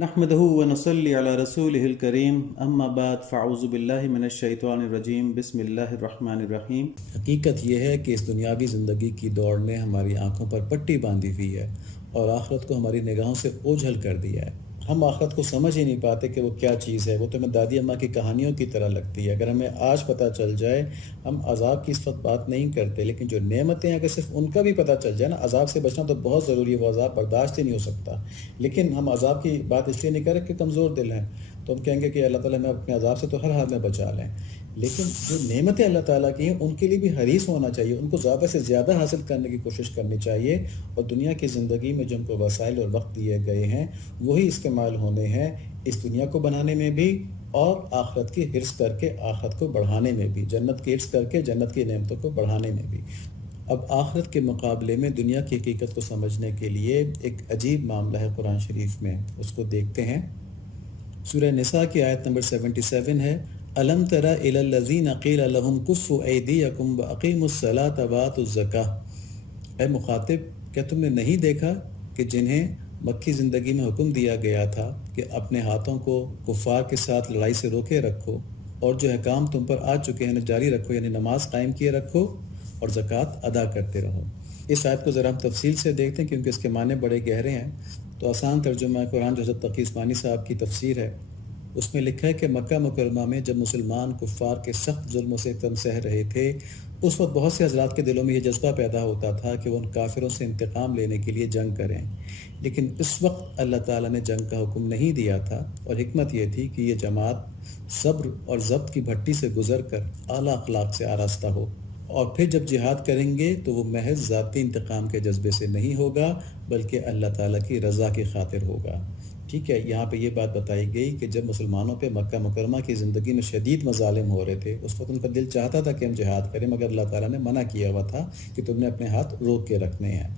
نحمده ونصلي على رسوله الكريم اما بعد فاعوذ بالله من الشیطان الرجیم بسم اللہ الرحمن الرحیم۔ حقیقت یہ ہے کہ اس دنیاوی زندگی کی دوڑ نے ہماری آنکھوں پر پٹی باندھی ہوئی ہے اور آخرت کو ہماری نگاہوں سے اوجھل کر دیا ہے۔ ہم آخرت کو سمجھ ہی نہیں پاتے کہ وہ کیا چیز ہے۔ وہ تو ہمیں دادی اماں کی کہانیوں کی طرح لگتی ہے۔ اگر ہمیں آج پتہ چل جائے، ہم عذاب کی اس وقت بات نہیں کرتے، لیکن جو نعمتیں ہیں اگر صرف ان کا بھی پتہ چل جائے نا، عذاب سے بچنا تو بہت ضروری ہے، وہ عذاب برداشت ہی نہیں ہو سکتا۔ لیکن ہم عذاب کی بات اس لیے نہیں کر رہے کہ کمزور دل ہیں، تو ہم کہیں گے کہ اللہ تعالیٰ ہمیں اپنے عذاب سے تو ہر حال میں بچا لیں۔ لیکن جو نعمتیں اللہ تعالیٰ کی ہیں ان کے لیے بھی حریص ہونا چاہیے، ان کو زیادہ سے زیادہ حاصل کرنے کی کوشش کرنی چاہیے، اور دنیا کی زندگی میں جو ہم کو وسائل اور وقت دیے گئے ہیں وہی استعمال ہونے ہیں، اس دنیا کو بنانے میں بھی اور آخرت کی حرص کر کے آخرت کو بڑھانے میں بھی، جنت کی حرص کر کے جنت کی نعمتوں کو بڑھانے میں بھی۔ اب آخرت کے مقابلے میں دنیا کی حقیقت کو سمجھنے کے لیے ایک عجیب معاملہ ہے قرآن شریف میں، اس کو دیکھتے ہیں۔ سورہ نساء کی آیت نمبر 77 ہے، الم تر الی الذین قیل لهم کفوا ایدیکم واقیموا الصلاۃ وآتوا الزکاۃ۔ اے مخاطب، کیا تم نے نہیں دیکھا کہ جنہیں مکی زندگی میں حکم دیا گیا تھا کہ اپنے ہاتھوں کو کفار کے ساتھ لڑائی سے روکے رکھو، اور جو احکام تم پر آ چکے ہیں جاری رکھو، یعنی نماز قائم کیے رکھو اور زکوٰۃ ادا کرتے رہو۔ اس آیت کو ذرا ہم تفصیل سے دیکھتے ہیں کیونکہ اس کے معنی بڑے گہرے ہیں۔ تو آسان ترجمہ قرآن جو حضرت تقی عثمانی صاحب کی تفسیر ہے، اس میں لکھا ہے کہ مکہ مکرمہ میں جب مسلمان کفار کے سخت ظلموں سے تم سہ رہے تھے، اس وقت بہت سے حضرات کے دلوں میں یہ جذبہ پیدا ہوتا تھا کہ وہ ان کافروں سے انتقام لینے کے لیے جنگ کریں، لیکن اس وقت اللہ تعالیٰ نے جنگ کا حکم نہیں دیا تھا، اور حکمت یہ تھی کہ یہ جماعت صبر اور ضبط کی بھٹی سے گزر کر اعلیٰ اخلاق سے آراستہ ہو، اور پھر جب جہاد کریں گے تو وہ محض ذاتی انتقام کے جذبے سے نہیں ہوگا بلکہ اللہ تعالیٰ کی رضا کی خاطر ہوگا۔ ٹھیک ہے، یہاں پہ یہ بات بتائی گئی کہ جب مسلمانوں پہ مکہ مکرمہ کی زندگی میں شدید مظالم ہو رہے تھے، اس وقت ان کا دل چاہتا تھا کہ ہم جہاد کریں، مگر اللہ تعالیٰ نے منع کیا ہوا تھا کہ تم نے اپنے ہاتھ روک کے رکھنے ہیں۔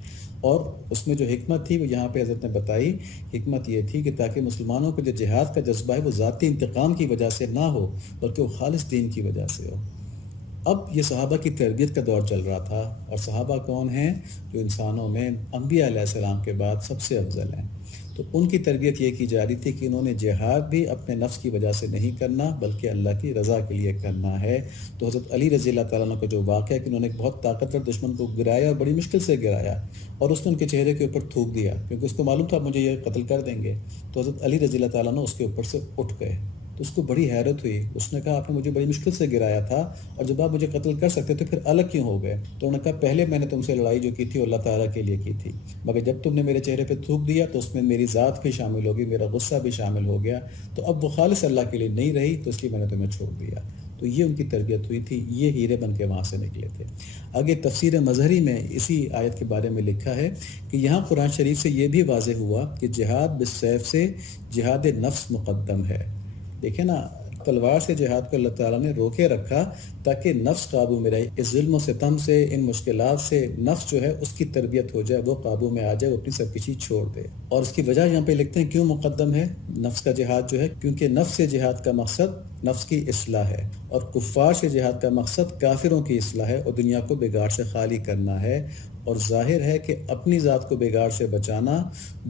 اور اس میں جو حکمت تھی وہ یہاں پہ حضرت نے بتائی، حکمت یہ تھی کہ تاکہ مسلمانوں کو جو جہاد کا جذبہ ہے وہ ذاتی انتقام کی وجہ سے نہ ہو بلکہ وہ خالص دین کی وجہ سے ہو۔ اب یہ صحابہ کی تربیت کا دور چل رہا تھا، اور صحابہ کون ہیں؟ جو انسانوں میں انبیاء علیہ السلام کے بعد سب سے افضل ہیں۔ تو ان کی تربیت یہ کی جا رہی تھی کہ انہوں نے جہاد بھی اپنے نفس کی وجہ سے نہیں کرنا بلکہ اللہ کی رضا کے لیے کرنا ہے۔ تو حضرت علی رضی اللہ تعالیٰ عنہ کا جو واقعہ ہے کہ انہوں نے ایک بہت طاقتور دشمن کو گرایا اور بڑی مشکل سے گرایا، اور اس نے ان کے چہرے کے اوپر تھوک دیا کیونکہ اس کو معلوم تھا مجھے یہ قتل کر دیں گے، تو حضرت علی رضی اللہ تعالیٰ عنہ اس کے اوپر سے اٹھ گئے۔ تو اس کو بڑی حیرت ہوئی، اس نے کہا آپ نے مجھے بڑی مشکل سے گرایا تھا، اور جب آپ مجھے قتل کر سکتے تو پھر الگ کیوں ہو گئے؟ تو انہوں نے کہا پہلے میں نے تم سے لڑائی جو کی تھی اللہ تعالیٰ کے لیے کی تھی، مگر جب تم نے میرے چہرے پہ تھوک دیا تو اس میں میری ذات بھی شامل ہوگی، میرا غصہ بھی شامل ہو گیا، تو اب وہ خالص اللہ کے لیے نہیں رہی، تو اس لیے میں نے تمہیں چھوڑ دیا۔ تو یہ ان کی تربیت ہوئی تھی، یہ ہیرے بن کے وہاں سے نکلے تھے۔ آگے تفسیر مظہری میں اسی آیت کے بارے میں لکھا ہے کہ یہاں قرآن شریف سے یہ بھی واضح ہوا کہ جہاد بالسیف سے جہاد نفس مقدم ہے۔ دیکھیں نا، تلوار سے جہاد کو اللہ تعالیٰ نے روکے رکھا تاکہ نفس قابو میں رہے، اس ظلم و ستم سے، ان مشکلات سے نفس جو ہے اس کی تربیت ہو جائے، وہ قابو میں آ جائے، وہ اپنی سرکشی چھوڑ دے۔ اور اس کی وجہ یہاں پہ لکھتے ہیں کیوں مقدم ہے نفس کا جہاد جو ہے، کیونکہ نفس سے جہاد کا مقصد نفس کی اصلاح ہے، اور کفار سے جہاد کا مقصد کافروں کی اصلاح ہے اور دنیا کو بگاڑ سے خالی کرنا ہے۔ اور ظاہر ہے کہ اپنی ذات کو بگاڑ سے بچانا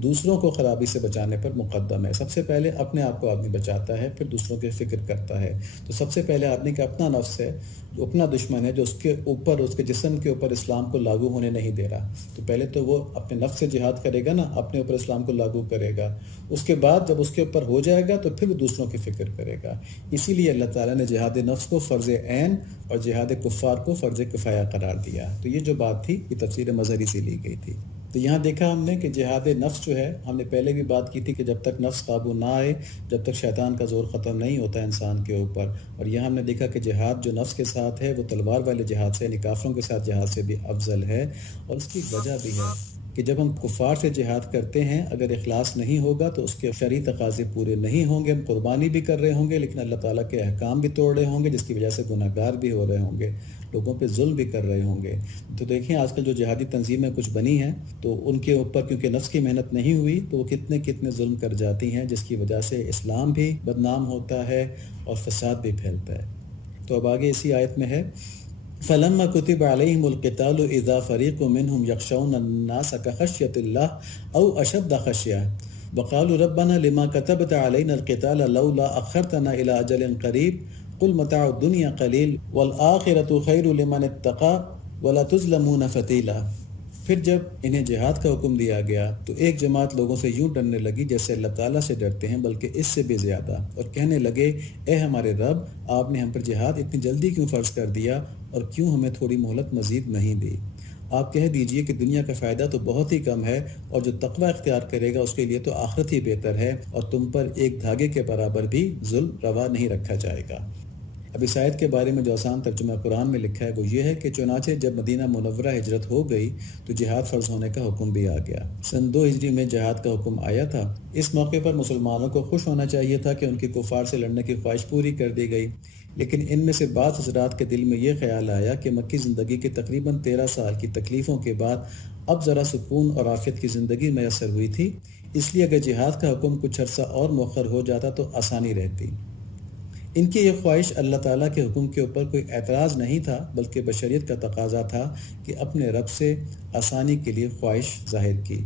دوسروں کو خرابی سے بچانے پر مقدم ہے۔ سب سے پہلے اپنے آپ کو آدمی بچاتا ہے، پھر دوسروں کی فکر کرتا ہے۔ تو سب سے پہلے آدمی کا اپنا نفس ہے، جو اپنا دشمن ہے، جو اس کے اوپر، اس کے جسم کے اوپر اسلام کو لاگو ہونے نہیں دے رہا، تو پہلے تو وہ اپنے نفس سے جہاد کرے گا نا، اپنے اوپر اسلام کو لاگو کرے گا۔ اس کے بعد جب اس کے اوپر ہو جائے گا تو پھر وہ دوسروں کی فکر کرے گا۔ اسی لیے اللہ تعالیٰ نے جہاد نفس کو فرض عین اور جہاد کفار کو فرض کفایہ قرار دیا۔ تو یہ جو بات تھی یہ تفسیر مظہری سے لی گئی تھی۔ تو یہاں دیکھا ہم نے کہ جہاد نفس جو ہے، ہم نے پہلے بھی بات کی تھی کہ جب تک نفس قابو نہ آئے، جب تک شیطان کا زور ختم نہیں ہوتا انسان کے اوپر، اور یہاں ہم نے دیکھا کہ جہاد جو نفس کے ساتھ ہے وہ تلوار والے جہاد سے، یعنی کافروں کے ساتھ جہاد سے بھی افضل ہے۔ اور اس کی وجہ بھی ہے کہ جب ہم کفار سے جہاد کرتے ہیں، اگر اخلاص نہیں ہوگا تو اس کے شرعی تقاضے پورے نہیں ہوں گے، ہم قربانی بھی کر رہے ہوں گے لیکن اللہ تعالیٰ کے احکام بھی توڑ رہے ہوں گے، جس کی وجہ سے گناہ گار بھی ہو رہے ہوں گے، لوگوں پہ ظلم بھی کر رہے ہوں گے۔ تو دیکھیں آج کل جو جہادی تنظیمیں کچھ بنی ہیں تو ان کے اوپر کیونکہ نفس کی محنت نہیں ہوئی تو وہ کتنے ظلم کر جاتی ہیں، جس کی وجہ سے اسلام بھی بدنام ہوتا ہے اور فساد بھی پھیلتا ہے۔ تو اب آگے اسی آیت میں ہے فَلَمَّا كُتِبَ عَلَيْهِمُ الْقِتَالُ إِذَا فَرِيقٌ مِّنْهُمْ يَخْشَوْنَ النَّاسَ كَخَشْيَةِ اللَّهِ أَوْ أَشَدَّ خَشْيَةً۔ وقالوا ربنا لما كتبت علينا القتال لولا أخرتنا إلى أجل قريب قل متاع الدنيا قلیل والآخرة خیر لمن اتقى ولا تظلمون فتیلا۔ پھر جب انہیں جہاد کا حکم دیا گیا تو ایک جماعت لوگوں سے یوں ڈرنے لگی جیسے اللہ تعالیٰ سے ڈرتے ہیں، بلکہ اس سے بھی زیادہ، اور کہنے لگے اے ہمارے رب، آپ نے ہم پر جہاد اتنی جلدی کیوں فرض کر دیا اور کیوں ہمیں تھوڑی مہلت مزید نہیں دی؟ آپ کہہ دیجئے کہ دنیا کا فائدہ تو بہت ہی کم ہے، اور جو تقوی اختیار کرے گا اس کے لیے تو آخرت ہی بہتر ہے، اور تم پر ایک دھاگے کے برابر بھی ظلم روا نہیں رکھا جائے گا۔ اب اس آیت کے بارے میں جو آسان ترجمہ قرآن میں لکھا ہے وہ یہ ہے کہ چنانچہ جب مدینہ منورہ ہجرت ہو گئی تو جہاد فرض ہونے کا حکم بھی آ گیا۔ سن 2 ہجری میں جہاد کا حکم آیا تھا۔ اس موقع پر مسلمانوں کو خوش ہونا چاہیے تھا کہ ان کی کفار سے لڑنے کی خواہش پوری کر دی گئی، لیکن ان میں سے بعض حضرات کے دل میں یہ خیال آیا کہ مکی زندگی کے تقریباً 13 سال کی تکلیفوں کے بعد اب ذرا سکون اور عافیت کی زندگی میسر ہوئی تھی، اس لیے اگر جہاد کا حکم کچھ عرصہ اور مؤخر ہو جاتا تو آسانی رہتی۔ ان کی یہ خواہش اللہ تعالیٰ کے حکم کے اوپر کوئی اعتراض نہیں تھا، بلکہ بشریت کا تقاضا تھا کہ اپنے رب سے آسانی کے لیے خواہش ظاہر کی۔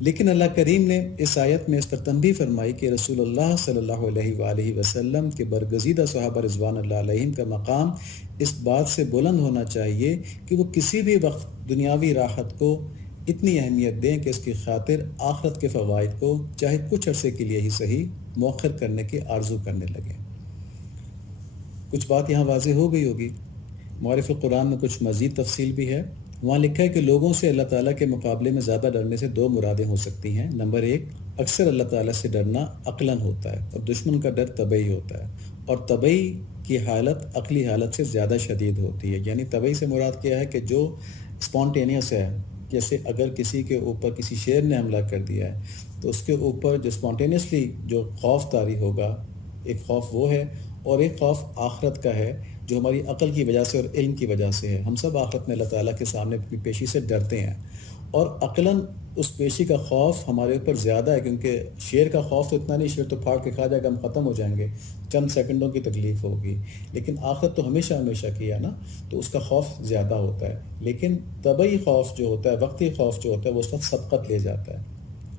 لیکن اللہ کریم نے اس آیت میں اس پر تنبیہ فرمائی کہ رسول اللہ صلی اللہ علیہ وآلہ وسلم کے برگزیدہ صحابہ رضوان اللہ علیہم کا مقام اس بات سے بلند ہونا چاہیے کہ وہ کسی بھی وقت دنیاوی راحت کو اتنی اہمیت دیں کہ اس کی خاطر آخرت کے فوائد کو چاہے کچھ عرصے کے لیے ہی صحیح مؤخر کرنے کی آرزو کرنے لگیں۔ کچھ بات یہاں واضح ہو گئی ہوگی۔ معرف القرآن میں کچھ مزید تفصیل بھی ہے۔ وہاں لکھا ہے کہ لوگوں سے اللہ تعالیٰ کے مقابلے میں زیادہ ڈرنے سے 2 مرادیں ہو سکتی ہیں۔ نمبر 1، اکثر اللہ تعالیٰ سے ڈرنا عقلاً ہوتا ہے، اور دشمن کا ڈر طبعی ہوتا ہے، اور طبعی کی حالت عقلی حالت سے زیادہ شدید ہوتی ہے۔ یعنی طبعی سے مراد کیا ہے کہ جو اسپونٹینیس ہے، جیسے اگر کسی کے اوپر کسی شیر نے حملہ کر دیا ہے تو اس کے اوپر جو اسپونٹینیسلی جو خوف طاری ہوگا، ایک خوف وہ ہے، اور ایک خوف آخرت کا ہے جو ہماری عقل کی وجہ سے اور علم کی وجہ سے ہے۔ ہم سب آخرت میں اللہ تعالیٰ کے سامنے اپنی پیشی سے ڈرتے ہیں، اور عقلاً اس پیشی کا خوف ہمارے اوپر زیادہ ہے، کیونکہ شیر کا خوف تو اتنا نہیں، شیر تو پھاڑ کے کھا جائے گا، ہم ختم ہو جائیں گے، چند سیکنڈوں کی تکلیف ہوگی، لیکن آخرت تو ہمیشہ ہمیشہ کی ہے نا، تو اس کا خوف زیادہ ہوتا ہے۔ لیکن طبعی خوف جو ہوتا ہے، وقتی خوف جو ہوتا ہے، وہ اس وقت سبقت لے جاتا ہے۔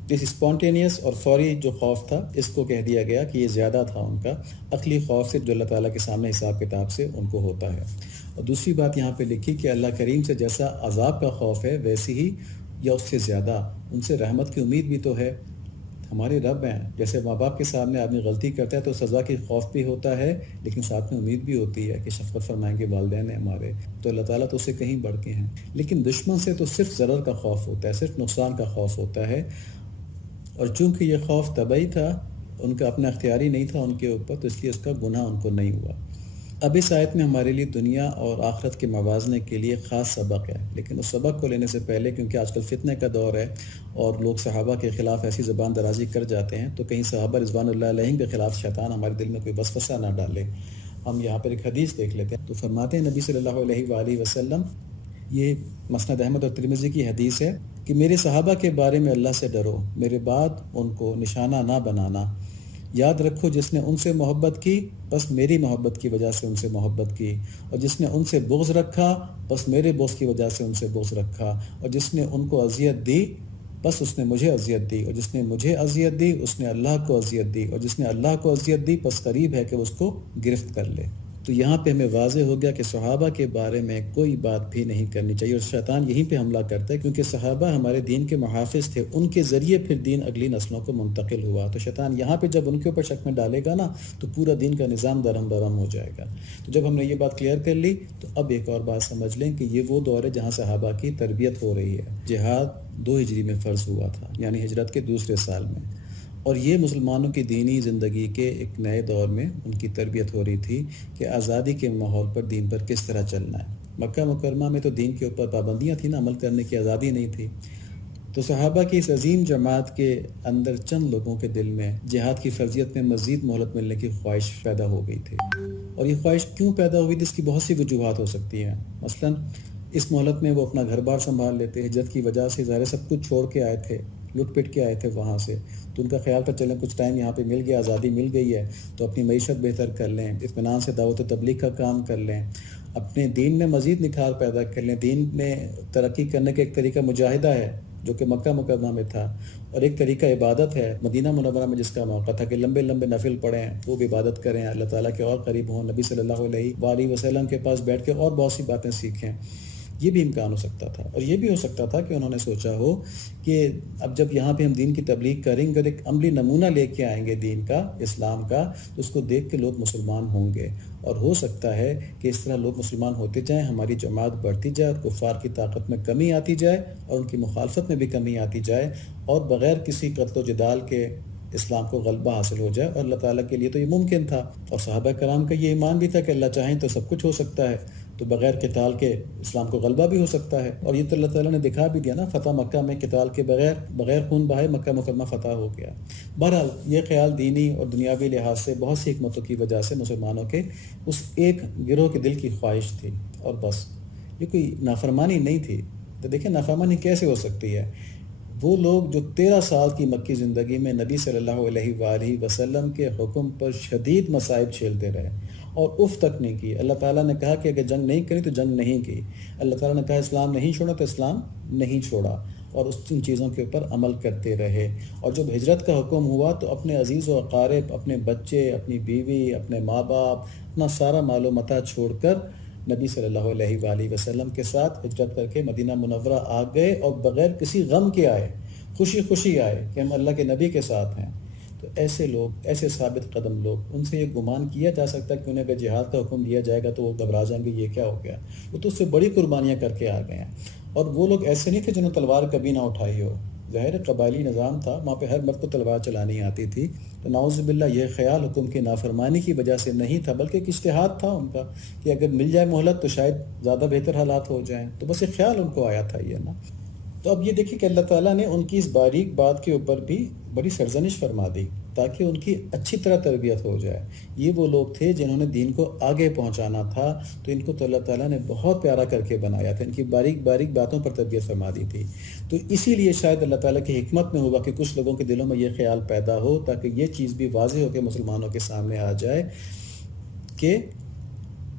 اس اسپونٹینیس اور فوری جو خوف تھا اس کو کہہ دیا گیا کہ یہ زیادہ تھا ان کا عقلی خوف سے جو اللہ تعالیٰ کے سامنے حساب کتاب سے ان کو ہوتا ہے۔ اور دوسری بات یہاں پہ لکھی کہ اللہ کریم سے جیسا عذاب کا خوف ہے ویسی ہی یا اس سے زیادہ ان سے رحمت کی امید بھی تو ہے۔ ہمارے رب ہیں، جیسے ماں باپ کے سامنے آدمی غلطی کرتا ہے تو سزا کی خوف بھی ہوتا ہے، لیکن ساتھ میں امید بھی ہوتی ہے کہ شفقت فرمائیں گے والدین ہمارے، تو اللہ تعالیٰ تو اس سے کہیں بڑھ کے ہیں۔ لیکن دشمن سے تو صرف ضرر کا خوف ہوتا ہے، صرف نقصان کا خوف ہوتا ہے، اور چونکہ یہ خوف طبعی تھا، ان کا اپنا اختیاری نہیں تھا ان کے اوپر، تو اس لیے اس کا گناہ ان کو نہیں ہوا۔ اب اس آیت میں ہمارے لیے دنیا اور آخرت کے موازنے کے لیے خاص سبق ہے، لیکن اس سبق کو لینے سے پہلے، کیونکہ آج کل فتنے کا دور ہے اور لوگ صحابہ کے خلاف ایسی زبان درازی کر جاتے ہیں، تو کہیں صحابہ رضوان اللہ علیہم کے خلاف شیطان ہمارے دل میں کوئی وسوسہ نہ ڈالے۔ ہم یہاں پر ایک حدیث دیکھ لیتے ہیں۔ تو فرماتے ہیں نبی صلی اللہ علیہ وآلہ وسلم، یہ مسند احمد اور ترمذی کی حدیث ہے کہ میرے صحابہ کے بارے میں اللہ سے ڈرو، میرے بعد ان کو نشانہ نہ بنانا۔ یاد رکھو جس نے ان سے محبت کی بس میری محبت کی وجہ سے ان سے محبت کی، اور جس نے ان سے بغض رکھا بس میرے بغض کی وجہ سے ان سے بغض رکھا، اور جس نے ان کو اذیت دی بس اس نے مجھے اذیت دی، اور جس نے مجھے اذیت دی اس نے اللہ کو اذیت دی، اور جس نے اللہ کو اذیت دی بس قریب ہے کہ اس کو گرفت کر لے۔ تو یہاں پہ ہمیں واضح ہو گیا کہ صحابہ کے بارے میں کوئی بات بھی نہیں کرنی چاہیے، اور شیطان یہیں پہ حملہ کرتا ہے، کیونکہ صحابہ ہمارے دین کے محافظ تھے، ان کے ذریعے پھر دین اگلی نسلوں کو منتقل ہوا، تو شیطان یہاں پہ جب ان کے اوپر شک میں ڈالے گا نا تو پورا دین کا نظام درہم برہم ہو جائے گا۔ تو جب ہم نے یہ بات کلیئر کر لی تو اب ایک اور بات سمجھ لیں کہ یہ وہ دور ہے جہاں صحابہ کی تربیت ہو رہی ہے۔ جہاد 2 ہجری میں فرض ہوا تھا، یعنی ہجرت کے دوسرے سال میں، اور یہ مسلمانوں کی دینی زندگی کے ایک نئے دور میں ان کی تربیت ہو رہی تھی کہ آزادی کے ماحول پر دین پر کس طرح چلنا ہے۔ مکہ مکرمہ میں تو دین کے اوپر پابندیاں تھیں نا، عمل کرنے کی آزادی نہیں تھی، تو صحابہ کی اس عظیم جماعت کے اندر چند لوگوں کے دل میں جہاد کی فرضیت میں مزید مہلت ملنے کی خواہش پیدا ہو گئی تھی۔ اور یہ خواہش کیوں پیدا ہوئی تھی، اس کی بہت سی وجوہات ہو سکتی ہیں۔ مثلا اس مہلت میں وہ اپنا گھر بار سنبھال لیتے، ہجرت کی وجہ سے ظاہر سب کچھ چھوڑ کے آئے تھے، لٹ پٹ کے آئے تھے وہاں سے، تو ان کا خیال تھا چلیں کچھ ٹائم یہاں پہ مل گیا، آزادی مل گئی ہے تو اپنی معیشت بہتر کر لیں، اطمینان سے دعوت و تبلیغ کا کام کر لیں، اپنے دین میں مزید نکھار پیدا کر لیں۔ دین میں ترقی کرنے کا ایک طریقہ مجاہدہ ہے، جو کہ مکہ مکرمہ میں تھا، اور ایک طریقہ عبادت ہے مدینہ منورہ میں جس کا موقع تھا کہ لمبے لمبے نفل پڑھیں، وہ بھی عبادت کریں، اللہ تعالیٰ کے اور قریب ہوں، نبی صلی اللہ علیہ وآلہ وسلم کے پاس بیٹھ کے اور بہت سی باتیں سیکھیں، یہ بھی امکان ہو سکتا تھا۔ اور یہ بھی ہو سکتا تھا کہ انہوں نے سوچا ہو کہ اب جب یہاں پہ ہم دین کی تبلیغ کریں گے اور ایک عملی نمونہ لے کے آئیں گے دین کا، اسلام کا، تو اس کو دیکھ کے لوگ مسلمان ہوں گے، اور ہو سکتا ہے کہ اس طرح لوگ مسلمان ہوتے جائیں، ہماری جماعت بڑھتی جائے اور کفار کی طاقت میں کمی آتی جائے اور ان کی مخالفت میں بھی کمی آتی جائے، اور بغیر کسی قتل و جدال کے اسلام کو غلبہ حاصل ہو جائے۔ اور اللہ تعالیٰ کے لیے تو یہ ممکن تھا، اور صحابہ کرام کا یہ ایمان بھی تھا کہ اللہ چاہیں تو سب کچھ ہو سکتا ہے، تو بغیر قتال کے اسلام کو غلبہ بھی ہو سکتا ہے، اور یہ تو اللہ تعالیٰ نے دکھا بھی دیا نا، فتح مکہ میں قتال کے بغیر خون بہائے مکہ مکرمہ فتح ہو گیا۔ بہرحال یہ خیال دینی اور دنیاوی لحاظ سے بہت سی حکمتوں کی وجہ سے مسلمانوں کے اس ایک گروہ کے دل کی خواہش تھی، اور بس، یہ کوئی نافرمانی نہیں تھی۔ تو دیکھیں نافرمانی کیسے ہو سکتی ہے؟ وہ لوگ جو 13 سال کی مکی زندگی میں نبی صلی اللہ علیہ وآلہ وسلم کے حکم پر شدید مصائب جھیلتے رہے اور اف تک نہیں کی۔ اللہ تعالیٰ نے کہا کہ اگر جنگ نہیں کری تو جنگ نہیں کی، اللہ تعالیٰ نے کہا اسلام نہیں چھوڑا تو اسلام نہیں چھوڑا، اور ان چیزوں کے اوپر عمل کرتے رہے۔ اور جب ہجرت کا حکم ہوا تو اپنے عزیز و اقارب، اپنے بچے، اپنی بیوی، اپنے ماں باپ، اپنا سارا مال و متاع چھوڑ کر نبی صلی اللہ علیہ وآلہ وسلم کے ساتھ ہجرت کر کے مدینہ منورہ آ گئے، اور بغیر کسی غم کے آئے، خوشی خوشی آئے کہ ہم اللہ کے نبی کے ساتھ ہیں۔ تو ایسے لوگ، ایسے ثابت قدم لوگ، ان سے یہ گمان کیا جا سکتا ہے کہ انہیں اگر جہاد کا حکم دیا جائے گا تو وہ گھبرا جائیں گے، یہ کیا ہو گیا؟ وہ تو اس سے بڑی قربانیاں کر کے آ گئے ہیں، اور وہ لوگ ایسے نہیں تھے جنہوں نے تلوار کبھی نہ اٹھائی ہو۔ ظاہر قبائلی نظام تھا، وہاں پہ ہر مرد کو تلوار چلانی آتی تھی، تو نعوذ باللہ یہ خیال حکم کی نافرمانی کی وجہ سے نہیں تھا، بلکہ ایک اجتہاد تھا ان کا کہ اگر مل جائے مہلت تو شاید زیادہ بہتر حالات ہو جائیں، تو بس ایک خیال ان کو آیا تھا یہ نا۔ تو اب یہ دیکھیں کہ اللہ تعالیٰ نے ان کی اس باریک بات کے اوپر بھی بڑی سرزنش فرما دی تاکہ ان کی اچھی طرح تربیت ہو جائے۔ یہ وہ لوگ تھے جنہوں نے دین کو آگے پہنچانا تھا، تو ان کو تو اللہ تعالیٰ نے بہت پیارا کر کے بنایا تھا، ان کی باریک باریک باتوں پر تربیت فرما دی تھی۔ تو اسی لیے شاید اللہ تعالیٰ کی حکمت میں ہوگا کہ کچھ لوگوں کے دلوں میں یہ خیال پیدا ہو تاکہ یہ چیز بھی واضح ہو کے مسلمانوں کے سامنے آ جائے کہ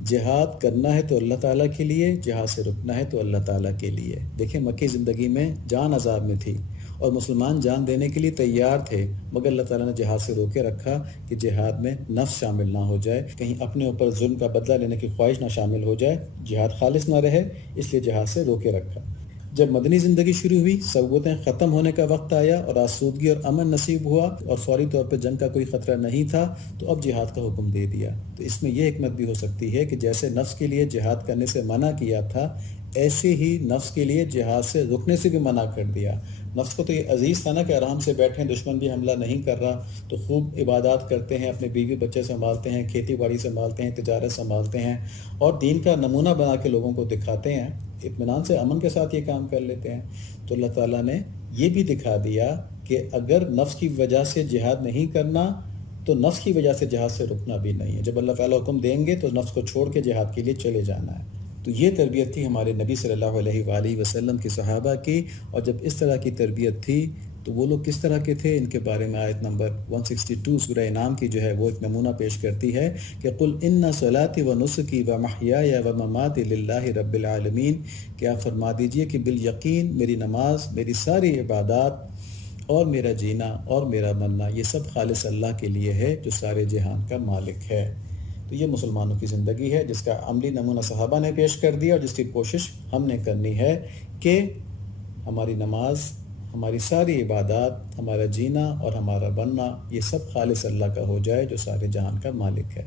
جہاد کرنا ہے تو اللہ تعالیٰ کے لیے، جہاد سے رکنا ہے تو اللہ تعالیٰ کے لیے۔ دیکھیں مکی زندگی میں جان عذاب میں تھی اور مسلمان جان دینے کے لیے تیار تھے، مگر اللہ تعالیٰ نے جہاد سے روکے رکھا کہ جہاد میں نفس شامل نہ ہو جائے، کہیں اپنے اوپر ظلم کا بدلہ لینے کی خواہش نہ شامل ہو جائے، جہاد خالص نہ رہے، اس لیے جہاد سے روکے رکھا۔ جب مدنی زندگی شروع ہوئی، صعوبتیں ختم ہونے کا وقت آیا اور آسودگی اور امن نصیب ہوا اور فوری طور پہ جنگ کا کوئی خطرہ نہیں تھا، تو اب جہاد کا حکم دے دیا۔ تو اس میں یہ حکمت بھی ہو سکتی ہے کہ جیسے نفس کے لیے جہاد کرنے سے منع کیا تھا، ایسے ہی نفس کے لیے جہاد سے رکنے سے بھی منع کر دیا۔ نفس کو تو یہ عزیز تھا نا کہ آرام سے بیٹھیں، دشمن بھی حملہ نہیں کر رہا، تو خوب عبادات کرتے ہیں، اپنے بیوی بچے سنبھالتے ہیں، کھیتی باڑی سنبھالتے ہیں، تجارت سنبھالتے ہیں، اور دین کا نمونہ بنا کے لوگوں کو دکھاتے ہیں، اطمینان سے امن کے ساتھ یہ کام کر لیتے ہیں۔ تو اللہ تعالیٰ نے یہ بھی دکھا دیا کہ اگر نفس کی وجہ سے جہاد نہیں کرنا تو نفس کی وجہ سے جہاد سے رکنا بھی نہیں ہے۔ جب اللہ تعالیٰ حکم دیں گے تو نفس کو چھوڑ کے جہاد کے لیے چلے جانا ہے۔ تو یہ تربیت تھی ہمارے نبی صلی اللہ علیہ وآلہ وسلم کی صحابہ کی، اور جب اس طرح کی تربیت تھی تو وہ لوگ کس طرح کے تھے، ان کے بارے میں آیت نمبر 162 سورہ انعام کی جو ہے وہ ایک نمونہ پیش کرتی ہے کہ قل ان صلاتی و نسکی و محیای و مماتی للہ رب العالمین، کہ آپ فرما دیجئے کہ بالیقین میری نماز، میری ساری عبادات اور میرا جینا اور میرا مرنا یہ سب خالص اللہ کے لیے ہے جو سارے جہان کا مالک ہے۔ تو یہ مسلمانوں کی زندگی ہے جس کا عملی نمونہ صحابہ نے پیش کر دیا، اور جس کی کوشش ہم نے کرنی ہے کہ ہماری نماز، ہماری ساری عبادات، ہمارا جینا اور ہمارا بننا یہ سب خالص اللہ کا ہو جائے جو سارے جہان کا مالک ہے۔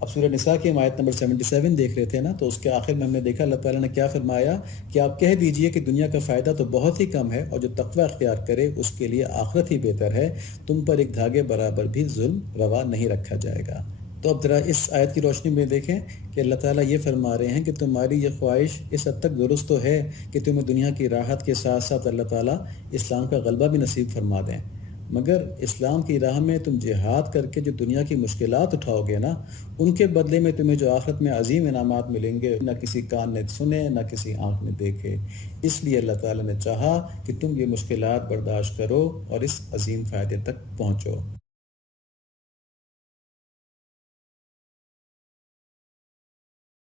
اب سورہ نساء کی آیت نمبر 77 دیکھ رہے تھے نا، تو اس کے آخر میں ہم نے دیکھا اللہ تعالیٰ نے کیا فرمایا کہ آپ کہہ دیجئے کہ دنیا کا فائدہ تو بہت ہی کم ہے، اور جو تقوی اختیار کرے اس کے لیے آخرت ہی بہتر ہے، تم پر ایک دھاگے برابر بھی ظلم روا نہیں رکھا جائے گا۔ تو اب ذرا اس آیت کی روشنی میں دیکھیں کہ اللہ تعالیٰ یہ فرما رہے ہیں کہ تمہاری یہ خواہش اس حد تک درست تو ہے کہ تمہیں دنیا کی راحت کے ساتھ ساتھ اللہ تعالیٰ اسلام کا غلبہ بھی نصیب فرما دیں، مگر اسلام کی راہ میں تم جہاد کر کے جو دنیا کی مشکلات اٹھاؤ گے نا، ان کے بدلے میں تمہیں جو آخرت میں عظیم انعامات ملیں گے، نہ کسی کان نے سنے نہ کسی آنکھ نے دیکھے۔ اس لیے اللہ تعالیٰ نے چاہا کہ تم یہ مشکلات برداشت کرو اور اس عظیم فائدے تک پہنچو۔